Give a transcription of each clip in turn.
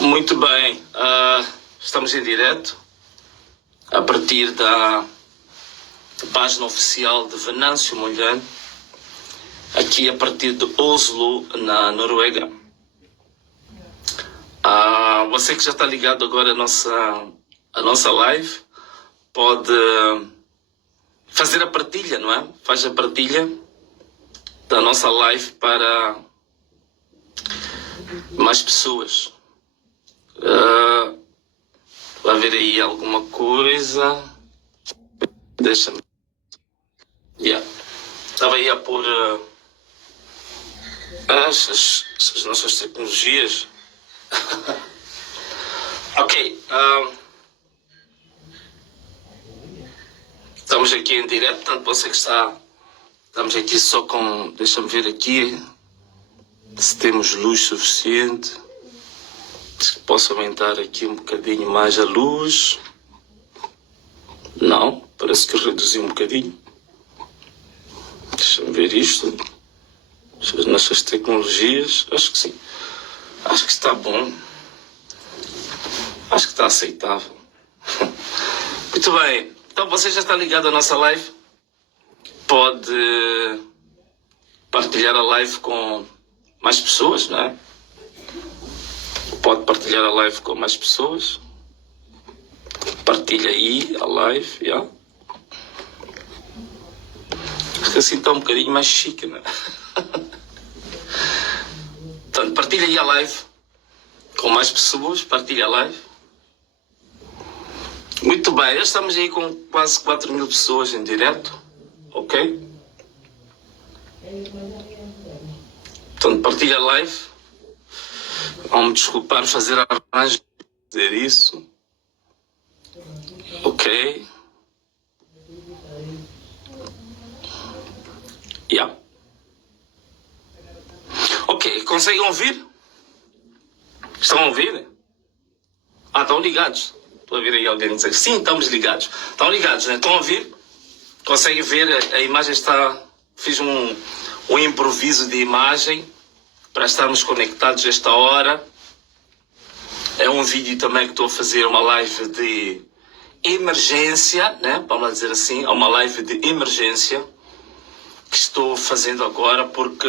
Muito bem, estamos em direto a partir da página oficial de Venâncio Mondlane, aqui a partir de Oslo, na Noruega. Você que já está ligado agora à nossa live, pode fazer a partilha, não é? Faz a partilha da nossa live para mais pessoas. Vai ver aí alguma coisa. Deixa-me. Estava aí a pôr as nossas tecnologias. Ok. Estamos aqui em direto, portanto você que está. Estamos aqui só com. Deixa-me ver aqui se temos luz suficiente. Posso aumentar aqui um bocadinho mais a luz? Não, parece que reduzi um bocadinho. Deixa-me ver isto. As nossas tecnologias. Acho que sim. Acho que está bom. Acho que está aceitável. Muito bem. Então você já está ligado à nossa live? Pode partilhar a live com mais pessoas, não é? Pode partilhar a live com mais pessoas. Partilha aí a live, já. Acho que assim está um bocadinho mais chique, né? Portanto, partilha aí a live com mais pessoas. Partilha a live. Muito bem, já estamos aí com quase 4.000 pessoas em direto. Ok? Portanto, partilha a live. Vamos desculpar fazer arranjo, dizer isso. Ok. Ok, conseguem ouvir? Estão a ouvir? Estão ligados. Estou a ver aí alguém dizer sim, estamos ligados. Estão ligados, né? Estão a ouvir? Conseguem ver? A imagem está... Fiz um improviso de imagem para estarmos conectados esta hora. É um vídeo também que estou a fazer, uma live de emergência, né? Vamos dizer assim, é uma live de emergência que estou fazendo agora porque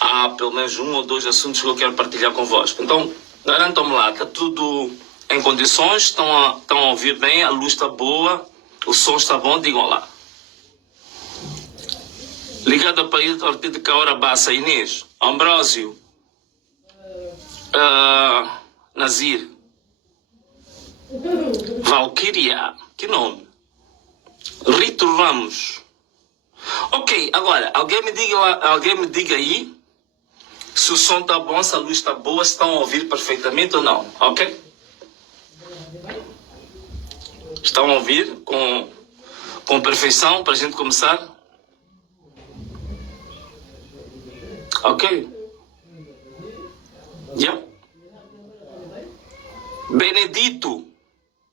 há pelo menos 1 ou 2 assuntos que eu quero partilhar convosco. Então, garantam-me lá, está tudo em condições, estão a ouvir bem, a luz está boa, o som está bom, digam lá. Ligado a partir de Caora Bassa, Inês, Ambrósio, Nazir, Valkyria, que nome? Rito Ramos. Ok, agora, alguém me diga aí se o som está bom, se a luz está boa, se estão a ouvir perfeitamente ou não, ok? Estão a ouvir com perfeição para a gente começar? Ok. Benedito,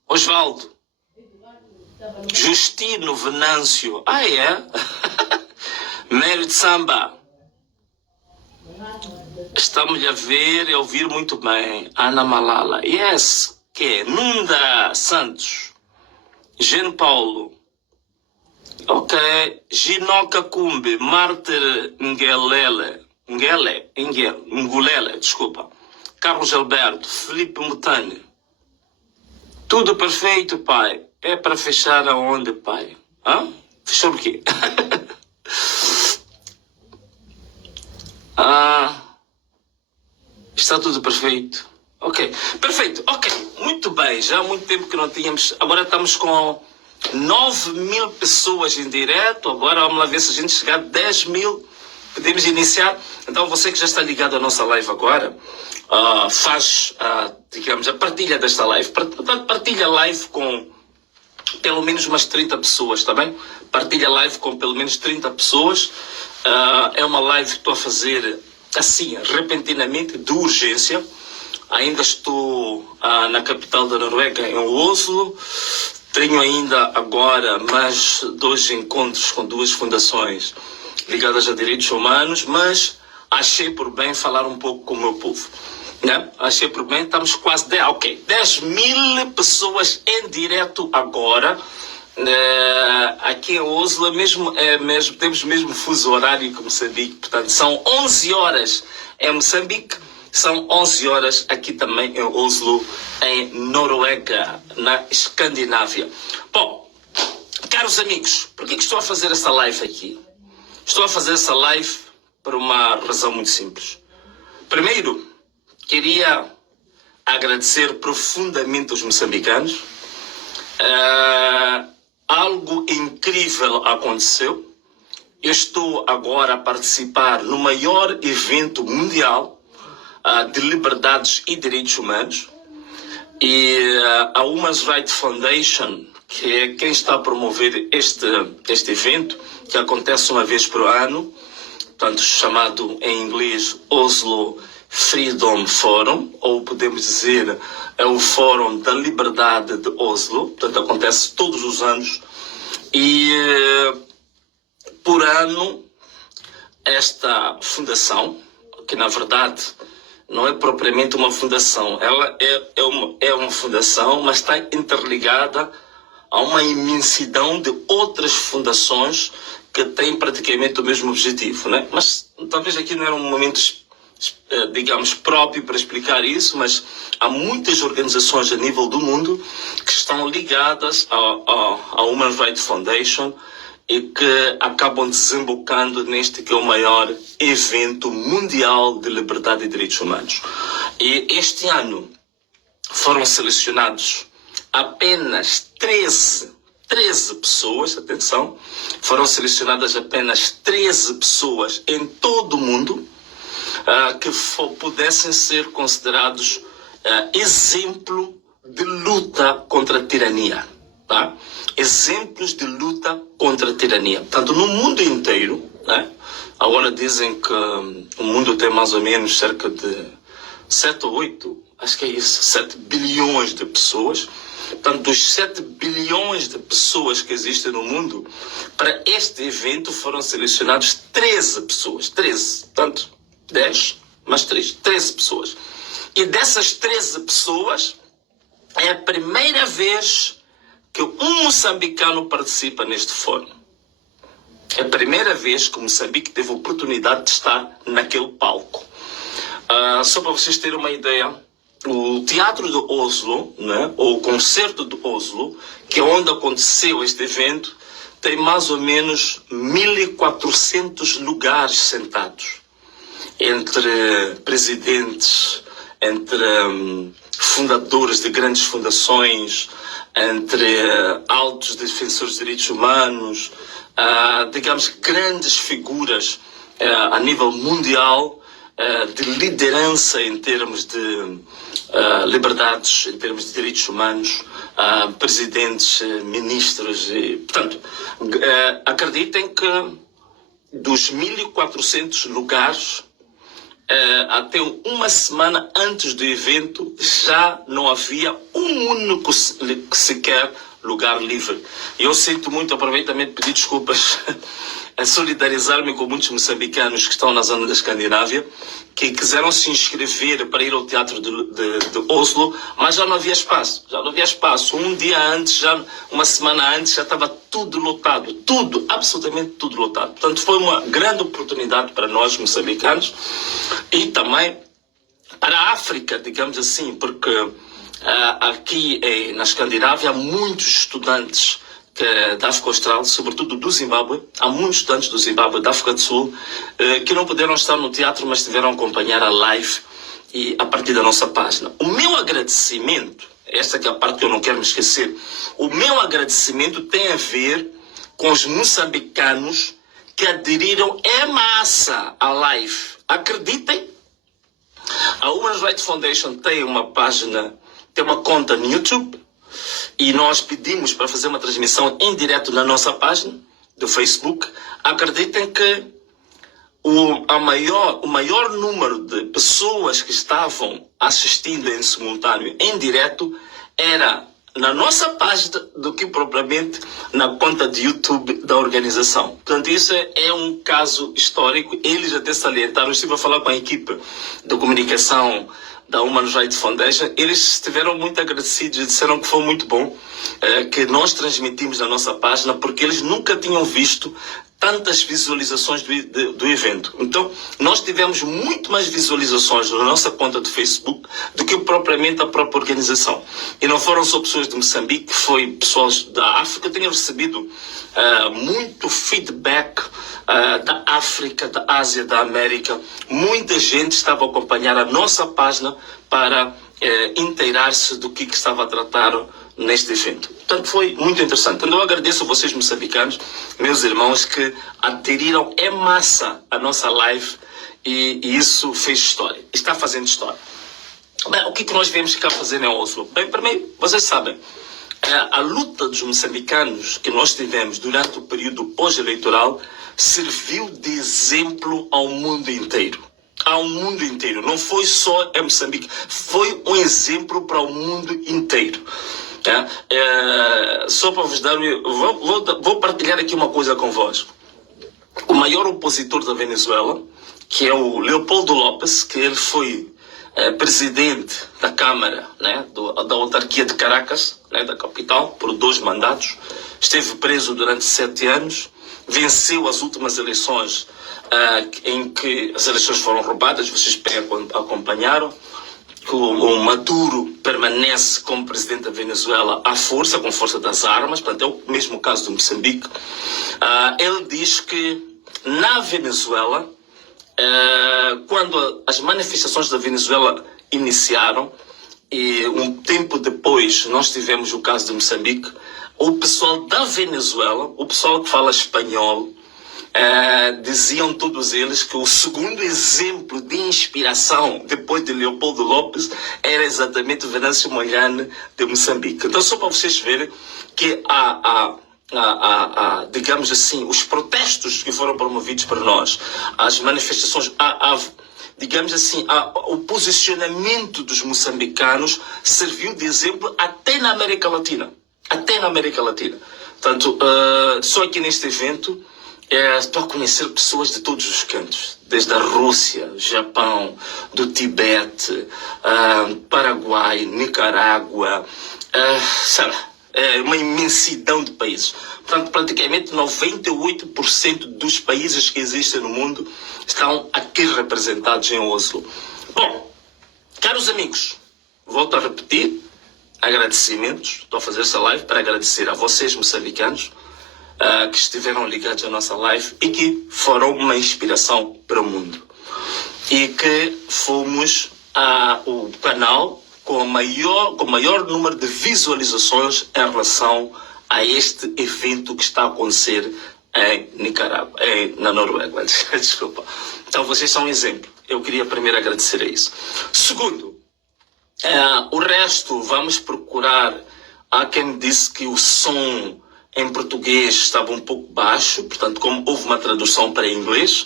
Osvaldo, Justino Venâncio, é? Mério de Samba, estamos a ver e a ouvir muito bem. Ana Malala, yes, que Nunda Santos, Jean Paulo, ok, Ginoca Cumbe, Mártir Ngulele, desculpa, Carlos Alberto, Felipe Mutane. Tudo perfeito, pai. É para fechar aonde, pai? Fechou o quê? Está tudo perfeito. Ok. Perfeito. Ok. Muito bem. Já há muito tempo que não tínhamos... Agora estamos com 9.000 pessoas em direto. Agora vamos lá ver se a gente chegar a 10.000. Podemos iniciar. Então você que já está ligado à nossa live agora, faz, digamos, a partilha desta live. Partilha a live pelo menos umas 30 pessoas, tá bem? Partilha a live com pelo menos 30 pessoas. É uma live que estou a fazer assim, repentinamente, de urgência. Ainda estou na capital da Noruega, em Oslo. Tenho ainda agora mais 2 encontros com 2 fundações ligadas a direitos humanos, mas achei por bem falar um pouco com o meu povo. Né? Achei por bem, estamos quase 10 mil pessoas em direto agora. Aqui em Oslo, temos mesmo fuso horário que Moçambique, portanto são 11 horas em Moçambique, são 11 horas aqui também em Oslo, em Noruega, na Escandinávia. Bom, caros amigos, por que estou a fazer esta live aqui? Estou a fazer essa live por uma razão muito simples. Primeiro, queria agradecer profundamente aos moçambicanos. Algo incrível aconteceu. Eu estou agora a participar no maior evento mundial de liberdades e direitos humanos. E a Human Rights Foundation, que é quem está a promover este evento, que acontece uma vez por ano, portanto chamado em inglês Oslo Freedom Forum, ou podemos dizer é o Fórum da Liberdade de Oslo, portanto acontece todos os anos, e por ano esta fundação, que na verdade não é propriamente uma fundação, ela é uma fundação, mas está interligada a uma imensidão de outras fundações que têm praticamente o mesmo objetivo, né? Mas talvez aqui não era um momento, digamos, próprio para explicar isso, mas há muitas organizações a nível do mundo que estão ligadas à Human Rights Foundation e que acabam desembocando neste que é o maior evento mundial de liberdade e direitos humanos. E este ano foram selecionados apenas 13 pessoas, atenção, foram selecionadas apenas 13 pessoas em todo o mundo que pudessem ser considerados exemplo de luta contra a tirania. Tá? Exemplos de luta contra a tirania. Portanto, no mundo inteiro, né? Agora dizem que o mundo tem mais ou menos cerca de 7 ou 8, acho que é isso, 7 bilhões de pessoas. Portanto, dos 7 bilhões de pessoas que existem no mundo, para este evento foram selecionados 13 pessoas. 13. Portanto, 10 mais 3. 13 pessoas. E dessas 13 pessoas, é a primeira vez que um moçambicano participa neste fórum. É a primeira vez que o Moçambique teve a oportunidade de estar naquele palco. Só para vocês terem uma ideia, o Teatro de Oslo, né, ou o Concerto de Oslo, que é onde aconteceu este evento, tem mais ou menos 1.400 lugares sentados. Entre presidentes, entre fundadores de grandes fundações, entre altos defensores de direitos humanos, digamos, grandes figuras a nível mundial de liderança em termos de liberdades, em termos de direitos humanos, presidentes, ministros. Portanto, acreditem que dos 1.400 lugares, até uma semana antes do evento, já não havia um único sequer lugar livre. Eu sinto muito, aproveitamente pedir desculpas, a solidarizar-me com muitos moçambicanos que estão na zona da Escandinávia, que quiseram se inscrever para ir ao teatro de Oslo, mas já não havia espaço. Já não havia espaço. Um dia antes, uma semana antes, já estava tudo lotado. Tudo, absolutamente tudo lotado. Portanto, foi uma grande oportunidade para nós, moçambicanos, e também para a África, digamos assim, porque aqui na Escandinávia há muitos estudantes da África Austral, sobretudo do Zimbábue. Há muitos estudantes do Zimbábue, da África do Sul, que não puderam estar no teatro, mas tiveram a acompanhar a live e a partir da nossa página. O meu agradecimento, esta que é a parte que eu não quero me esquecer, o meu agradecimento tem a ver com os moçambicanos que aderiram em massa à live. Acreditem, a Human Rights Foundation tem uma página, tem uma conta no YouTube, e nós pedimos para fazer uma transmissão em direto na nossa página do Facebook. Acreditem que o maior número de pessoas que estavam assistindo em simultâneo, em direto, era na nossa página do que propriamente na conta de YouTube da organização. Portanto, isso é um caso histórico. Eles até salientaram, eu estive a falar com a equipe de comunicação da Human Rights Foundation, eles estiveram muito agradecidos e disseram que foi muito bom que nós transmitimos na nossa página, porque eles nunca tinham visto tantas visualizações do evento. Então, nós tivemos muito mais visualizações na nossa conta do Facebook do que propriamente a própria organização. E não foram só pessoas de Moçambique, foi pessoas da África. Eu tenho recebido muito feedback da África, da Ásia, da América. Muita gente estava a acompanhar a nossa página para inteirar-se do que estava a tratar neste evento. Portanto, foi muito interessante. Então, eu agradeço a vocês, moçambicanos, meus irmãos, que aderiram em massa à nossa live e isso fez história. Está fazendo história. Bem, o que nós viemos cá fazer em Oslo? Bem, primeiro, vocês sabem, a luta dos moçambicanos que nós tivemos durante o período pós-eleitoral serviu de exemplo ao mundo inteiro. Ao mundo inteiro. Não foi só em Moçambique. Foi um exemplo para o mundo inteiro. Só para vos dar... Vou partilhar aqui uma coisa convosco. O maior opositor da Venezuela, que é o Leopoldo López, que ele foi presidente da Câmara, né, da autarquia de Caracas, né, da capital, por 2 mandatos. Esteve preso durante 7 anos. Venceu as últimas eleições em que as eleições foram roubadas. Vocês bem acompanharam. O Maduro permanece como presidente da Venezuela à força, com força das armas. Portanto, é o mesmo caso do Moçambique. Ele diz que na Venezuela, quando as manifestações da Venezuela iniciaram, e um tempo depois nós tivemos o caso de Moçambique, o pessoal da Venezuela, o pessoal que fala espanhol, diziam todos eles que o segundo exemplo de inspiração depois de Leopoldo López era exatamente Venâncio Mondlane de Moçambique. Então, só para vocês verem que digamos assim, os protestos que foram promovidos por nós, as manifestações, digamos assim, o posicionamento dos moçambicanos serviu de exemplo até na América Latina. Até na América Latina. Portanto, só aqui neste evento, estou a conhecer pessoas de todos os cantos, desde a Rússia, Japão, do Tibete, Paraguai, Nicarágua, sei lá, uma imensidão de países. Portanto, praticamente 98% dos países que existem no mundo estão aqui representados em Oslo. Bom, caros amigos, volto a repetir, agradecimentos. Estou a fazer essa live para agradecer a vocês, moçambicanos, que estiveram ligados à nossa live e que foram uma inspiração para o mundo. E que fomos o canal com o maior número de visualizações em relação a este evento que está a acontecer em Nicarágua, na Noruega. Desculpa. Então, vocês são um exemplo. Eu queria primeiro agradecer a isso. Segundo, o resto vamos procurar. Há quem disse que o som em português estava um pouco baixo, portanto, como houve uma tradução para inglês,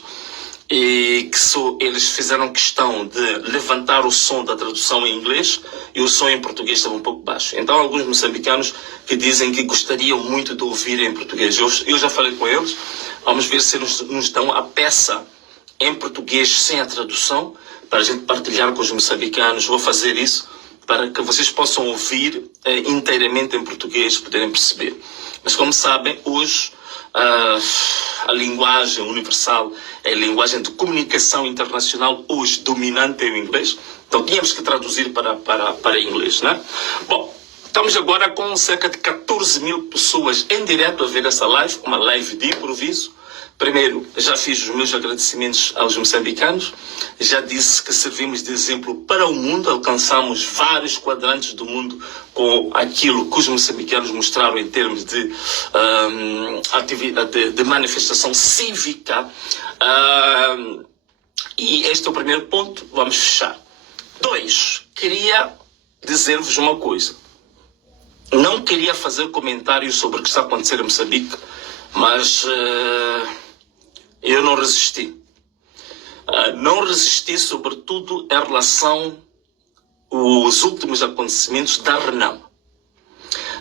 e que eles fizeram questão de levantar o som da tradução em inglês e o som em português estava um pouco baixo. Então, alguns moçambicanos que dizem que gostariam muito de ouvir em português. Eu já falei com eles, vamos ver se eles nos dão a peça em português sem a tradução, para a gente partilhar com os moçambicanos. Vou fazer isso para que vocês possam ouvir inteiramente em português, poderem perceber. Mas como sabem, hoje a linguagem universal é a linguagem de comunicação internacional, hoje dominante é o inglês. Então tínhamos que traduzir para inglês, né? Bom, estamos agora com cerca de 14 mil pessoas em direto a ver essa live, uma live de improviso. Primeiro, já fiz os meus agradecimentos aos moçambicanos, já disse que servimos de exemplo para o mundo, alcançamos vários quadrantes do mundo com aquilo que os moçambicanos mostraram em termos de atividade, de manifestação cívica. E este é o primeiro ponto, vamos fechar. 2, queria dizer-vos uma coisa. não queria fazer comentários sobre o que está a acontecer em Moçambique, mas eu não resisti. Não resisti, sobretudo, em relação aos últimos acontecimentos da RENAM.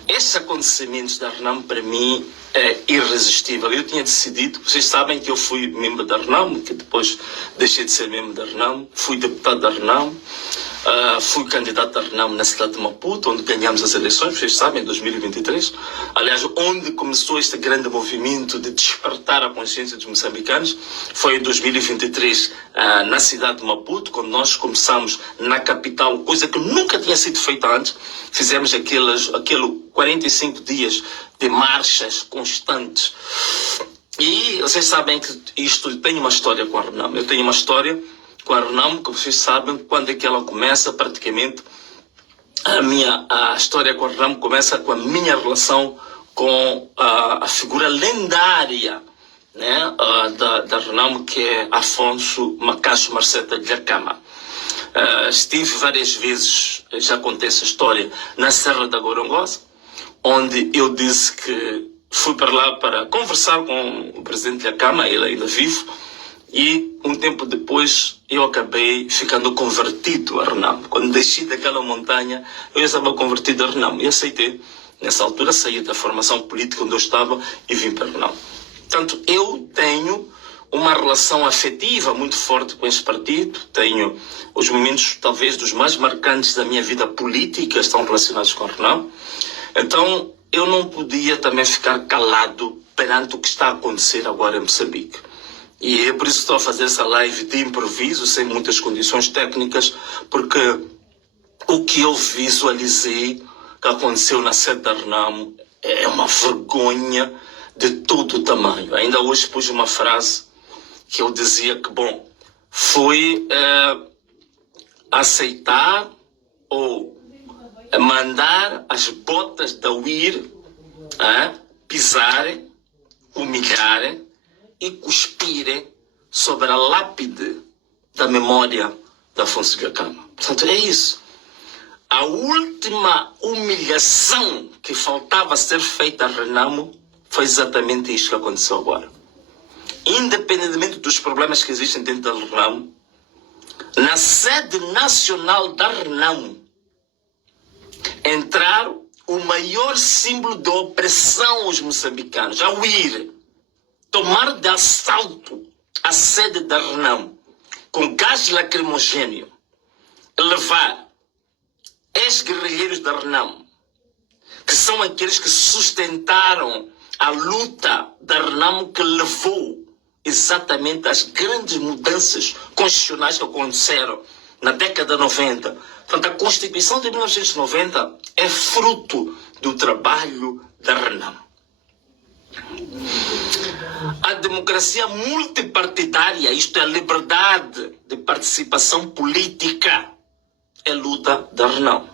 Estes acontecimentos da RENAM, para mim, é irresistível. Eu tinha decidido, vocês sabem que eu fui membro da RENAM, que depois deixei de ser membro da RENAM, fui deputado da RENAM, fui candidato da RENAM na cidade de Maputo, onde ganhamos as eleições, vocês sabem, em 2023. Aliás, onde começou este grande movimento de despertar a consciência dos moçambicanos foi em 2023, na cidade de Maputo, quando nós começamos na capital, coisa que nunca tinha sido feita antes. Fizemos aqueles 45 dias de marchas constantes. E vocês sabem que isto tem uma história com a RENAM. Eu tenho uma história com a RENAM, que vocês sabem quando é que ela começa. Praticamente a história com a RENAM começa com a minha relação com a figura lendária, né, da RENAM, que é Afonso Macacho Marceta de Lhakama. Estive várias vezes, já contei essa história, na Serra da Gorongosa, onde eu disse que fui para lá para conversar com o presidente Lhakama, ele ainda vivo, e um tempo depois eu acabei ficando convertido a RENAM. Quando desci daquela montanha, eu já estava convertido a RENAM e aceitei. Nessa altura saí da formação política onde eu estava e vim para a RENAM. Portanto, eu tenho uma relação afetiva muito forte com esse partido. Tenho os momentos, talvez, dos mais marcantes da minha vida política estão relacionados com a RENAM. Então, eu não podia também ficar calado perante o que está a acontecer agora em Moçambique. E é por isso que estou a fazer essa live de improviso, sem muitas condições técnicas, porque o que eu visualizei que aconteceu na sede da RENAM é uma vergonha de todo o tamanho. Ainda hoje pus uma frase que eu dizia que, bom, foi aceitar ou mandar as botas da UIR pisarem, humilharem e cuspirem sobre a lápide da memória de Afonso Lhakama. Portanto, é isso. A última humilhação que faltava ser feita a RENAM foi exatamente isto que aconteceu agora. Independentemente dos problemas que existem dentro da RENAM, na sede nacional da RENAM, entraram o maior símbolo de opressão aos moçambicanos, a UIR, tomar de assalto a sede da RENAM com gás lacrimogêneo, levar ex-guerrilheiros da RENAM, que são aqueles que sustentaram a luta da RENAM, que levou exatamente às grandes mudanças constitucionais que aconteceram na década de 90. Portanto, a Constituição de 1990 é fruto do trabalho da RENAM. A democracia multipartidária, isto é, a liberdade de participação política, é luta da RENAM.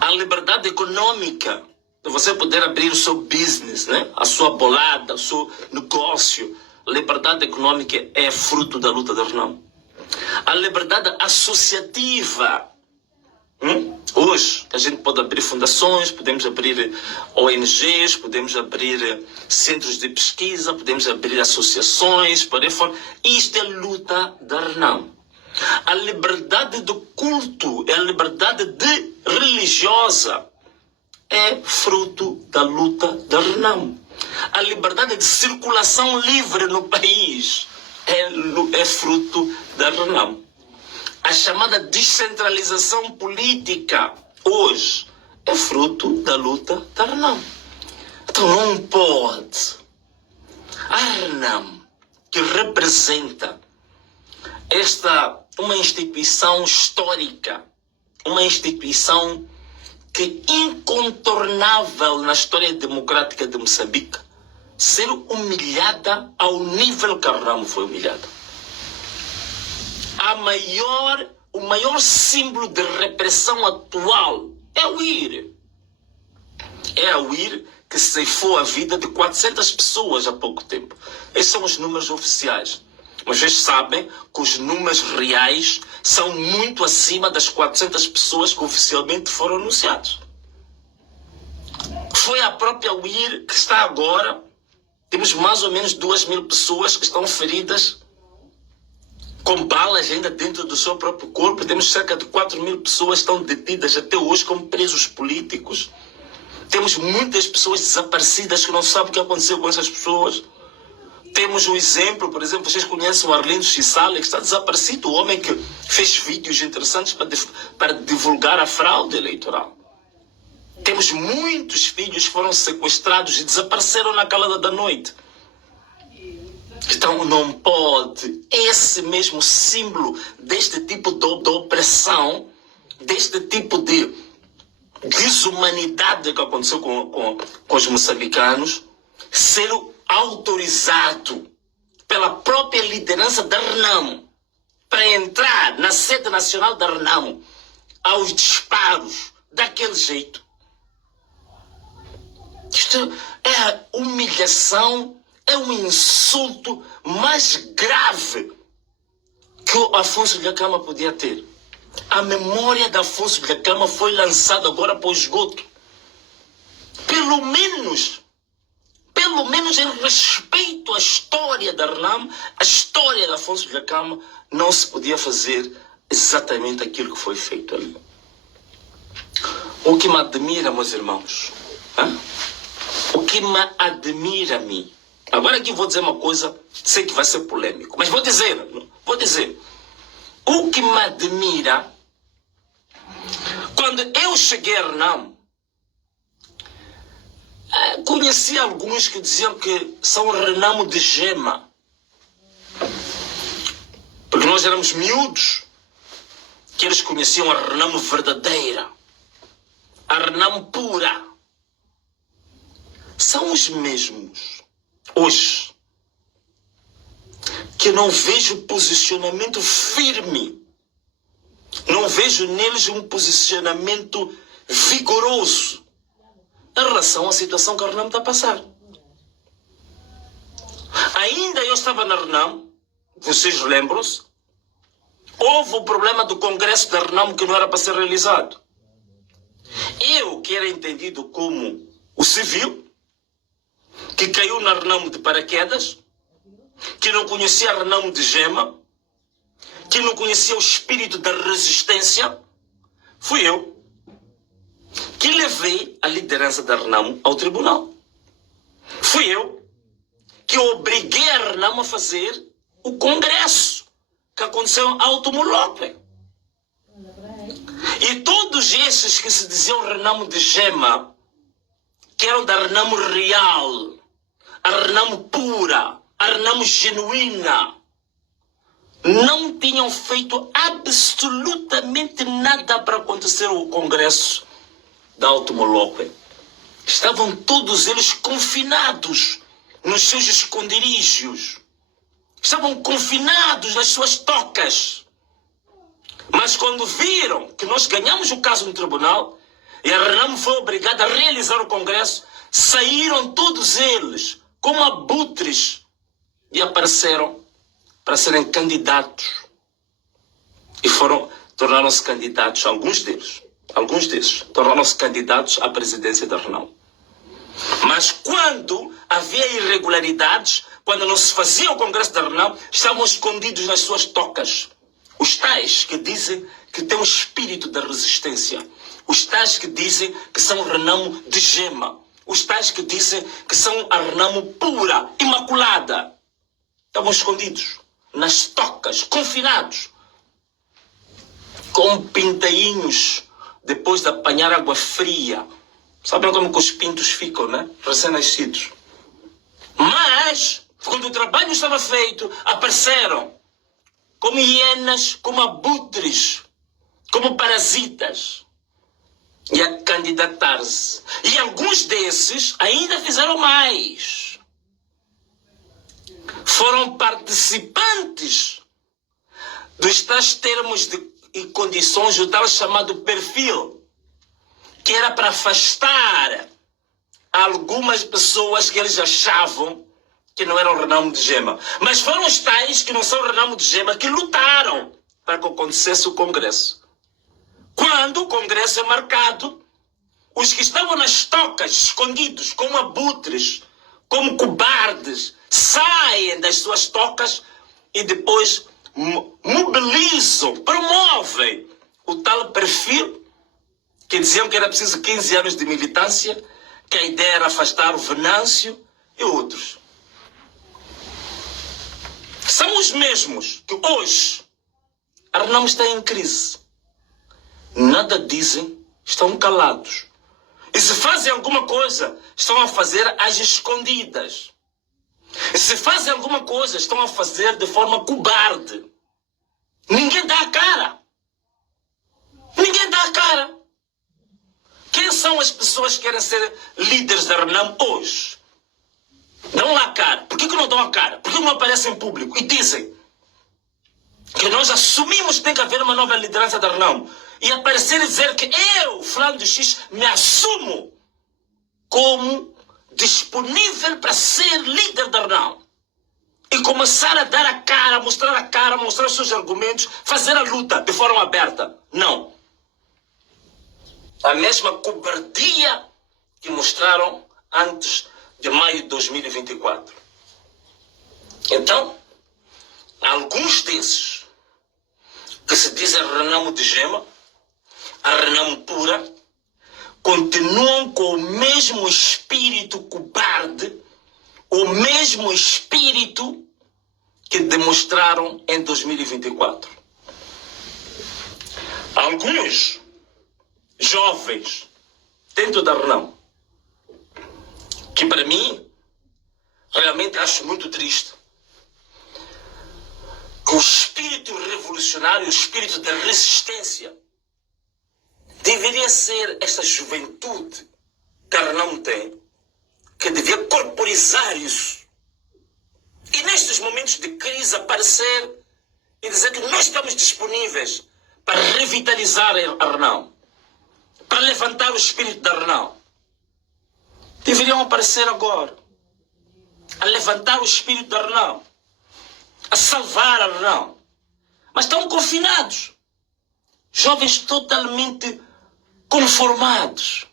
A liberdade econômica, de você poder abrir o seu business, né? A sua bolada, o seu negócio, a liberdade econômica é fruto da luta da RENAM. A liberdade associativa, hoje a gente pode abrir fundações, podemos abrir ONGs, podemos abrir centros de pesquisa, podemos abrir associações, por aí fora. Isto é luta da RENAM. A liberdade do culto, a liberdade religiosa é fruto da luta da RENAM. A liberdade de circulação livre no país é fruto da RENAM. A chamada descentralização política hoje é fruto da luta da RENAM. Então não pode a RENAM, que representa uma instituição histórica, uma instituição que é incontornável na história democrática de Moçambique, ser humilhada ao nível que a RENAM foi humilhada. O maior símbolo de repressão atual é o UIR. É a UIR que ceifou a vida de 400 pessoas há pouco tempo. Esses são os números oficiais. Mas vocês sabem que os números reais são muito acima das 400 pessoas que oficialmente foram anunciados. Foi a própria UIR que está agora. Temos mais ou menos 2.000 pessoas que estão feridas com balas ainda dentro do seu próprio corpo. Temos cerca de 4.000 pessoas que estão detidas até hoje como presos políticos. Temos muitas pessoas desaparecidas que não sabem o que aconteceu com essas pessoas. Temos um exemplo, por exemplo, vocês conhecem o Arlindo Chisale, que está desaparecido, o homem que fez vídeos interessantes para divulgar a fraude eleitoral. Temos muitos filhos que foram sequestrados e desapareceram na calada da noite. Então não pode esse mesmo símbolo deste tipo de opressão, deste tipo de desumanidade que aconteceu com os moçambicanos, ser autorizado pela própria liderança da Renamo para entrar na sede nacional da Renamo aos disparos daquele jeito. Isto é a humilhação, é um insulto mais grave que o Afonso Dhlakama podia ter. A memória de Afonso Dhlakama foi lançada agora para o esgoto. Pelo menos em respeito à história da Renamo, a história de Afonso Dhlakama, não se podia fazer exatamente aquilo que foi feito ali. O que me admira, meus irmãos, o que me admira a mim, agora aqui vou dizer uma coisa, sei que vai ser polêmico, mas vou dizer, o que me admira, quando eu cheguei a Renamo, conheci alguns que diziam que são Renamo de gema, porque nós éramos miúdos, que eles conheciam a Renamo verdadeira, a Renamo pura. São os mesmos, hoje, que não vejo posicionamento firme, não vejo neles um posicionamento vigoroso em relação à situação que a Renamo está a passar. Ainda eu estava na Renamo, vocês lembram-se, houve o problema do congresso da Renamo que não era para ser realizado. Eu, que era entendido como o civil, que caiu na Renamo de paraquedas, que não conhecia a Renamo de gema, que não conhecia o espírito da resistência, fui eu que levei a liderança da Renamo ao tribunal. Fui eu que obriguei a Renamo a fazer o congresso que aconteceu em Alto Molope. E todos esses que se diziam Renamo de gema, que eram da Renamo real, a Renamo pura, a Renamo genuína, não tinham feito absolutamente nada para acontecer o congresso da Alto Molope. Estavam todos eles confinados nos seus esconderijos. Estavam confinados nas suas tocas. Mas quando viram que nós ganhamos o caso no tribunal e a Renamo foi obrigada a realizar o congresso, saíram todos eles como abutres e apareceram para serem candidatos. E tornaram-se candidatos, alguns deles, tornaram-se candidatos à presidência da Renamo. Mas quando havia irregularidades, quando não se fazia o congresso da Renamo, estavam escondidos nas suas tocas. Os tais que dizem que têm o espírito da resistência. Os tais que dizem que são Renamo de gema. Os tais que dizem que são a Renamo pura, imaculada. Estavam escondidos nas tocas, confinados, com pintainhos, depois de apanhar água fria. Sabem como que os pintos ficam, né? Recém-nascidos. Mas, quando o trabalho estava feito, apareceram como hienas, como abutres, como parasitas, e a candidatar-se. E alguns desses ainda fizeram mais. Foram participantes dos tais termos e condições do tal chamado perfil, que era para afastar algumas pessoas que eles achavam que não eram Renamo de gema. Mas foram os tais que não são Renamo de gema que lutaram para que acontecesse o congresso. Quando o congresso é marcado, os que estavam nas tocas, escondidos, como abutres, como cobardes, saem das suas tocas e depois mobilizam, promovem o tal perfil que diziam que era preciso 15 anos de militância, que a ideia era afastar o Venâncio e outros. São os mesmos que hoje a Renamo está em crise. Nada dizem, estão calados. E se fazem alguma coisa, estão a fazer às escondidas. E se fazem alguma coisa, estão a fazer de forma cobarde. Ninguém dá a cara. Ninguém dá a cara. Quem são as pessoas que querem ser líderes da Renamo hoje? Dão lá a cara. Por que não dão a cara? Por que não aparecem em público e dizem que nós assumimos que tem que haver uma nova liderança da Renamo? E aparecer e dizer que eu, fulano de X, me assumo como disponível para ser líder da Renamo. E começar a dar a cara, mostrar os seus argumentos, fazer a luta de forma aberta. Não. A mesma cobardia que mostraram antes de maio de 2024. Então, alguns desses que se dizem Renamo de Gema, a Renamo pura, continuam com o mesmo espírito cobarde, o mesmo espírito que demonstraram em 2024. Alguns jovens dentro da Renamo, que para mim realmente acho muito triste, que o espírito revolucionário, o espírito da resistência, deveria ser esta juventude que a Renamo tem, que devia corporizar isso. E nestes momentos de crise aparecer e dizer que nós estamos disponíveis para revitalizar a Renamo, para levantar o espírito da Renamo. Deveriam aparecer agora, a levantar o espírito da Renamo, a salvar a Renamo. Mas estão confinados. Jovens totalmente conformados.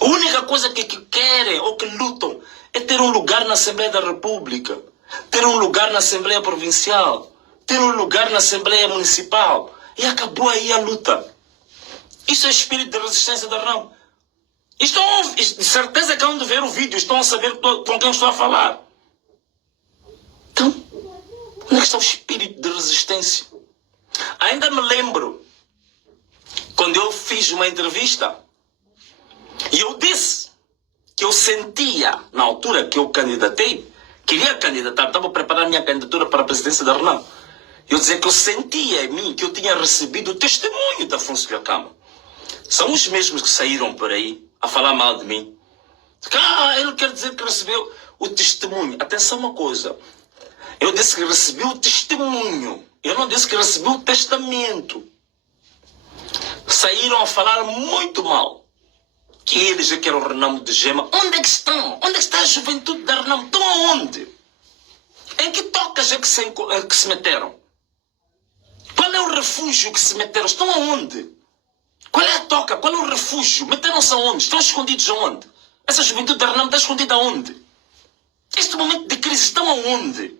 A única coisa que querem ou que lutam é ter um lugar na Assembleia da República, ter um lugar na Assembleia Provincial, ter um lugar na Assembleia Municipal. E acabou aí a luta. Isso é espírito de resistência da Renamo. Estão, de certeza que vão ver o vídeo, estão a saber com quem estou a falar. Então, onde é que está o espírito de resistência? Ainda me lembro quando eu fiz uma entrevista e eu disse que eu sentia, na altura que eu candidatei, queria candidatar, estava a preparar a minha candidatura para a presidência da Renamo. Eu dizia que eu sentia em mim que eu tinha recebido o testemunho da Afonso Dhlakama. São os mesmos que saíram por aí a falar mal de mim. Ele quer dizer que recebeu o testemunho. Atenção uma coisa. Eu disse que recebi o testemunho. Eu não disse que recebi o testamento. Saíram a falar muito mal. Que eles já querem o Renamo de Gema. Onde é que estão? Onde é que está a juventude da Renamo? Estão aonde? Em que tocas é que se meteram? Qual é o refúgio que se meteram? Estão aonde? Qual é a toca? Qual é o refúgio? Meteram-se aonde? Estão escondidos aonde? Essa juventude da Renamo está escondida aonde? Este momento de crise estão aonde?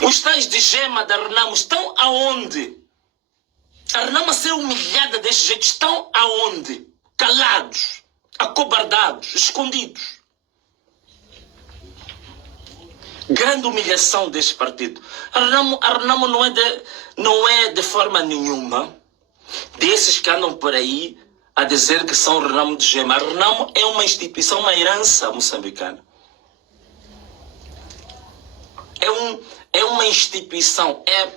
Os tais de Gema da Renamo estão aonde? A Renamo a ser humilhada deste jeito estão aonde? Calados, acobardados, escondidos. Grande humilhação deste partido. A Renamo não é de forma nenhuma desses que andam por aí a dizer que são Renamo de Gema. A Renamo é uma instituição, uma herança moçambicana. É uma instituição, é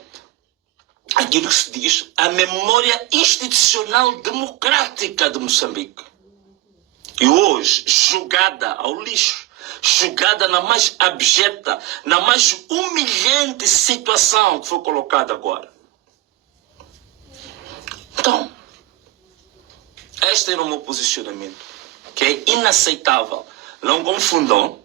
aquilo que se diz a memória institucional democrática de Moçambique. E hoje, jogada ao lixo, jogada na mais abjeta, na mais humilhante situação que foi colocada agora. Então, este era o meu posicionamento, que é inaceitável. Não confundam,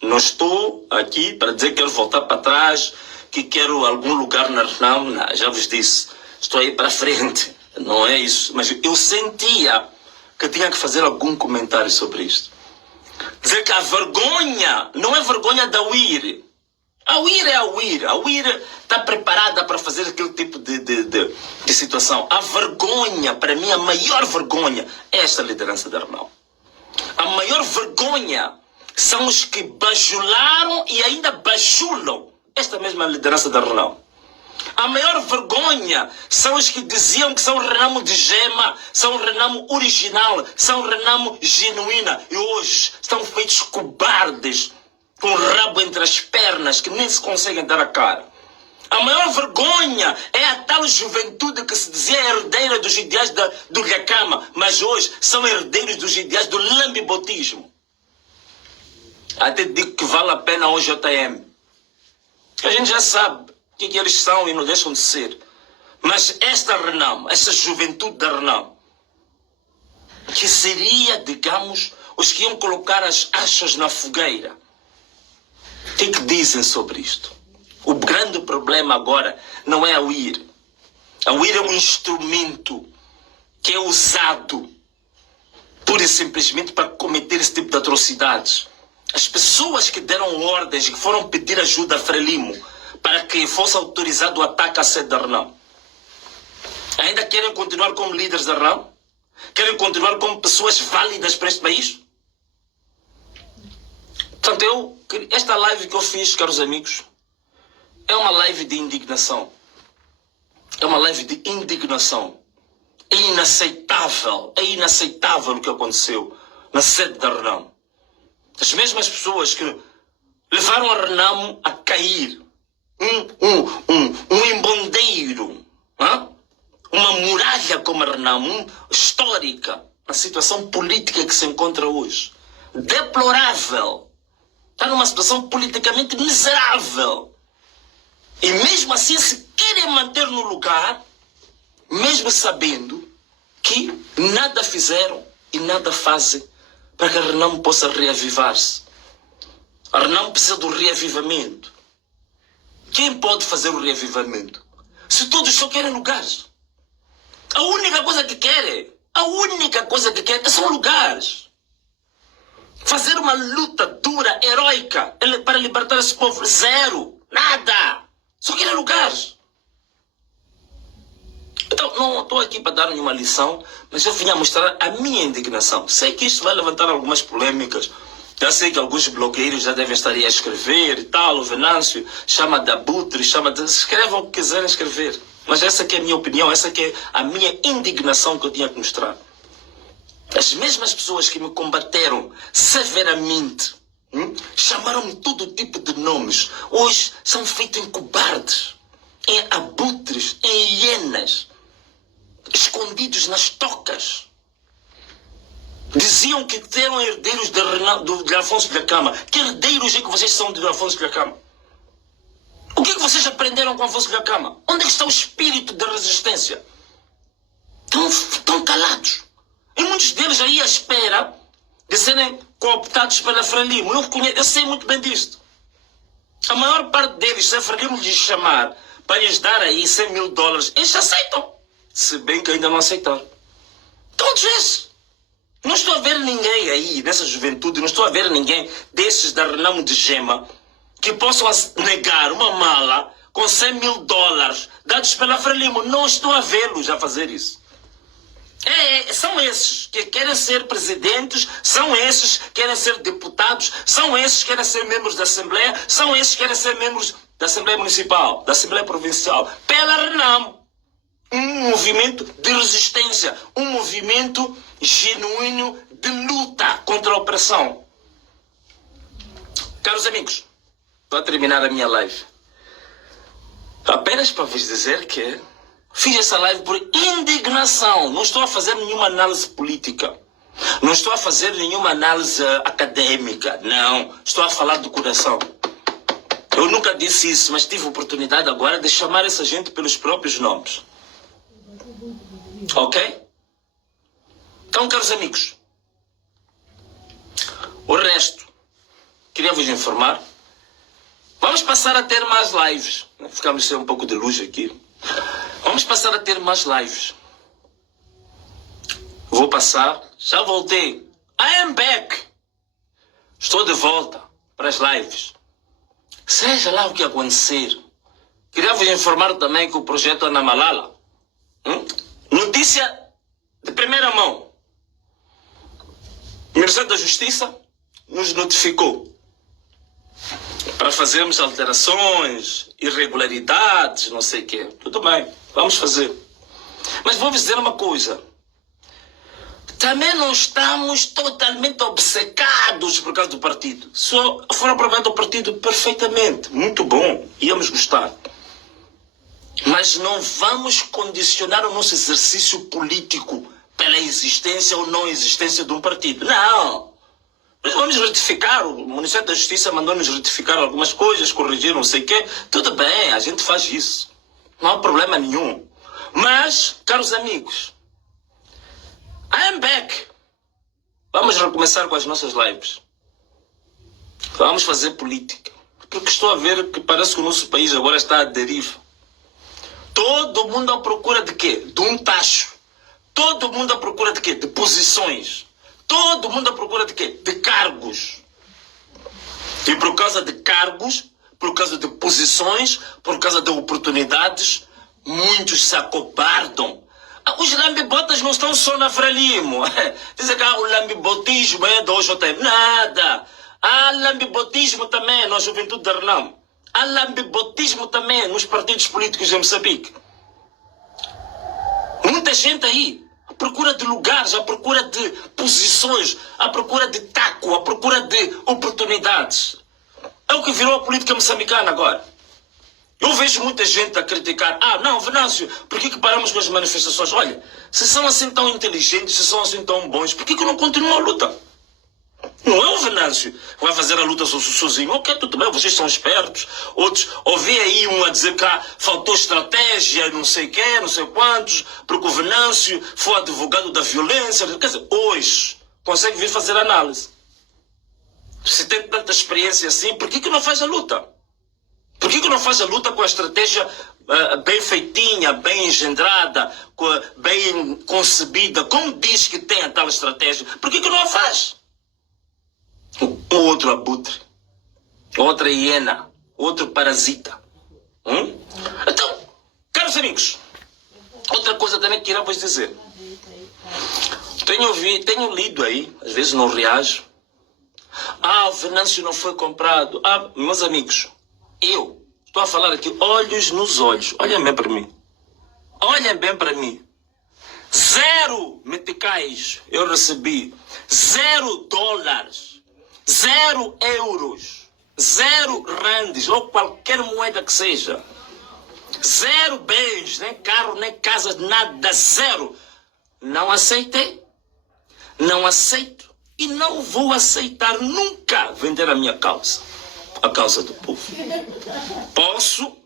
não estou aqui para dizer que quero voltar para trás, que quero algum lugar na Renamo. Já vos disse, estou aí para frente, não é isso. Mas eu sentia que tinha que fazer algum comentário sobre isto. Dizer que a vergonha não é vergonha da UIR. A UIR é a UIR. A UIR está preparada para fazer aquele tipo de situação. A vergonha, para mim, a maior vergonha é esta liderança da Renal. A maior vergonha são os que bajularam e ainda bajulam esta mesma liderança da Renal. A maior vergonha são os que diziam que são Renamo de gema, são Renamo original, são Renamo genuína. E hoje estão feitos cobardes, com o rabo entre as pernas, que nem se conseguem dar a cara. A maior vergonha é a tal juventude que se dizia herdeira dos ideais do Gakama, mas hoje são herdeiros dos ideais do lambibotismo. Até digo que vale a pena o JM. A gente já sabe o que eles são e não deixam de ser. Mas esta Renamo, esta juventude da Renamo, que seria, digamos, os que iam colocar as achas na fogueira. O que dizem sobre isto? O grande problema agora não é a UIR. A UIR é um instrumento que é usado pura e simplesmente para cometer esse tipo de atrocidades. As pessoas que deram ordens, que foram pedir ajuda a Frelimo para que fosse autorizado o ataque à sede da Renamo, ainda querem continuar como líderes da Renamo? Querem continuar como pessoas válidas para este país? Portanto, esta live que eu fiz, caros amigos, é uma live de indignação. É uma live de indignação. É inaceitável o que aconteceu na sede da Renamo. As mesmas pessoas que levaram a Renamo a cair. Um embondeiro. Uma muralha como a Renamo, histórica, na situação política que se encontra hoje. Deplorável. Está numa situação politicamente miserável. E mesmo assim se querem manter no lugar, mesmo sabendo que nada fizeram e nada fazem para que a Renamo possa reavivar-se. A Renamo precisa do reavivamento. Quem pode fazer o reavivamento? Se todos só querem lugares. A única coisa que querem são lugares. Fazer uma luta dura, heróica, para libertar esse povo. Zero. Nada. Só querem lugares. Então, não estou aqui para dar nenhuma lição, mas eu vim a mostrar a minha indignação. Sei que isto vai levantar algumas polêmicas. Já sei que alguns blogueiros já devem estar aí a escrever e tal. O Venâncio chama de abutre, escrevam o que quiserem escrever. Mas essa que é a minha opinião, essa que é a minha indignação que eu tinha que mostrar. As mesmas pessoas que me combateram severamente, chamaram-me todo tipo de nomes, hoje são feitos em cobardes, em abutres, em hienas, escondidos nas tocas. Diziam que eram herdeiros de Afonso de Gakama. Que herdeiros é que vocês são de Afonso de Gakama? O que é que vocês aprenderam com Afonso de Gakama? Onde é que está o espírito da resistência? Estão calados. E muitos deles aí à espera de serem cooptados pela Frelimo. Eu sei muito bem disto. A maior parte deles, se a Frelimo lhes chamar para lhes dar aí $100 mil, eles aceitam. Se bem que ainda não aceitaram. Todos esses. Não estou a ver ninguém aí, nessa juventude, não estou a ver ninguém desses da Renamo de gema que possam negar uma mala com $100 mil dados pela Frelimo. Não estou a vê-los a fazer isso. São esses que querem ser presidentes, são esses que querem ser deputados, são esses que querem ser membros da Assembleia, são esses que querem ser membros da Assembleia Municipal, da Assembleia Provincial, pela Renamo. Um movimento de resistência, um movimento genuíno de luta contra a opressão. Caros amigos, vou terminar a minha live. Apenas para vos dizer que fiz essa live por indignação. Não estou a fazer nenhuma análise política. Não estou a fazer nenhuma análise acadêmica. Não. Estou a falar do coração. Eu nunca disse isso, mas tive a oportunidade agora de chamar essa gente pelos próprios nomes. Ok? Então, caros amigos, o resto, queria vos informar. Vamos passar a ter mais lives. Ficamos sem um pouco de luz aqui. Vamos passar a ter mais lives. Vou passar. Já voltei. I am back. Estou de volta para as lives. Seja lá o que acontecer. Queria vos informar também que o projeto Ana Malala, notícia de primeira mão. O Ministério da Justiça nos notificou para fazermos alterações, irregularidades, não sei o quê. Tudo bem, vamos fazer. Mas vou dizer uma coisa. Também não estamos totalmente obcecados por causa do partido. Só foram aprovados o partido perfeitamente. Muito bom. Íamos gostar. Mas não vamos condicionar o nosso exercício político pela existência ou não existência de um partido. Não. Vamos retificar. O Ministério da Justiça mandou-nos retificar algumas coisas, corrigir não sei o quê. Tudo bem, a gente faz isso. Não há problema nenhum. Mas, caros amigos, I am back. Vamos recomeçar com as nossas lives. Vamos fazer política. Porque estou a ver que parece que o nosso país agora está à deriva. Todo mundo à procura de quê? De um tacho. Todo mundo à procura de quê? De posições. Todo mundo à procura de quê? De cargos. E por causa de cargos, por causa de posições, por causa de oportunidades, muitos se acobardam. Os lambibotas não estão só na Frelimo. Dizem que o lambibotismo é do OJM. Nada. Há lambibotismo também na Juventude da Renamo. Há lambibotismo também nos partidos políticos em Moçambique. Muita gente aí à procura de lugares, à procura de posições, à procura de taco, à procura de oportunidades. É o que virou a política moçambicana agora. Eu vejo muita gente a criticar. Não, Venâncio, por que paramos com as manifestações? Olha, se são assim tão inteligentes, se são assim tão bons, por que não continuam a luta? Não é o Venâncio que vai fazer a luta sozinho. Ok, tudo bem, vocês são espertos. Outros, ouvi aí um a dizer que faltou estratégia, não sei quê, não sei quantos, porque o Venâncio foi advogado da violência. Quer dizer, hoje, consegue vir fazer análise. Se tem tanta experiência assim, por que não faz a luta? Por que não faz a luta com a estratégia bem feitinha, bem engendrada, bem concebida? Como diz que tem a tal estratégia? Por que não a faz? Um outro abutre, outra hiena, outro parasita. Então, caros amigos, outra coisa também que irá vos dizer. Tenho lido aí, às vezes não reajo. O Venâncio não foi comprado. Meus amigos, eu estou a falar aqui olhos nos olhos. Olhem bem para mim. Olhem bem para mim. 0 meticais eu recebi. 0 dólares. 0 euros. 0 randes. Ou qualquer moeda que seja. 0 bens. Nem carro, nem casa, nada. 0. Não aceitei. Não aceito. E não vou aceitar nunca vender a minha causa. A causa do povo. Posso,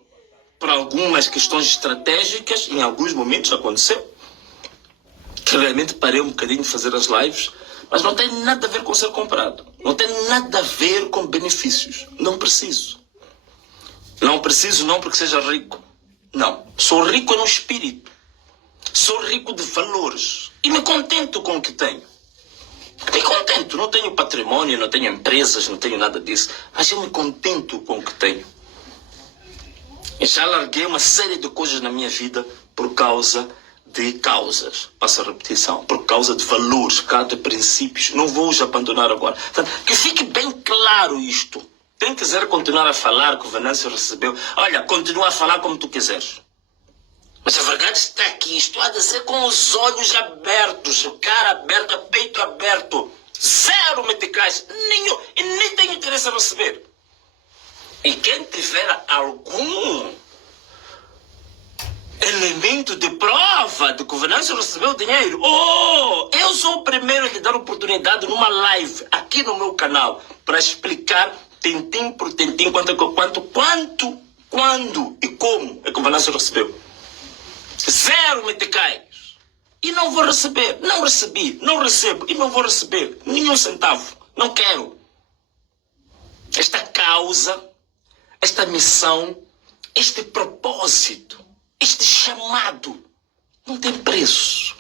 por algumas questões estratégicas, em alguns momentos aconteceu, que realmente parei um bocadinho de fazer as lives, mas não tem nada a ver com ser comprado. Não tem nada a ver com benefícios. Não preciso. Não preciso não porque seja rico. Não. Sou rico no espírito. Sou rico de valores. E me contento com o que tenho. Me contento, não tenho patrimônio, não tenho empresas, não tenho nada disso, mas eu me contento com o que tenho. E já larguei uma série de coisas na minha vida por causa de causas, passo a repetição, por causa de valores, por causa de princípios. Não vou os abandonar agora. Portanto, que fique bem claro isto. Quem quiser continuar a falar que o Venâncio recebeu, olha, continua a falar como tu quiseres. Mas a verdade está aqui, estou a dizer com os olhos abertos, cara aberta, peito aberto. 0 meticais, nenhum, e nem tenho interesse em receber. E quem tiver algum elemento de prova de que o Venâncio recebeu dinheiro, eu sou o primeiro a lhe dar oportunidade numa live aqui no meu canal para explicar tentim por tentim quando e como é que o Venâncio recebeu. 0 meticais. E não vou receber. Não recebi. Não recebo. E não vou receber. Nenhum centavo. Não quero. Esta causa, esta missão, este propósito, este chamado, não tem preço.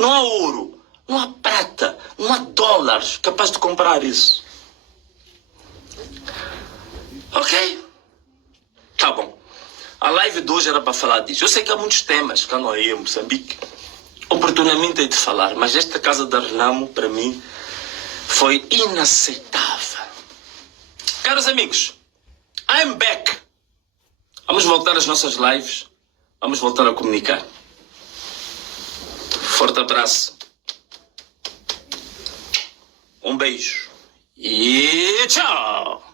Não há ouro. Não há prata, não há dólares capaz de comprar isso. Ok? Tá bom. A live de hoje era para falar disso. Eu sei que há muitos temas que eu não ia em Moçambique. Oportunamente hei de falar, mas esta casa da Renamo, para mim, foi inaceitável. Caros amigos, I'm back. Vamos voltar às nossas lives. Vamos voltar a comunicar. Forte abraço. Um beijo. E tchau.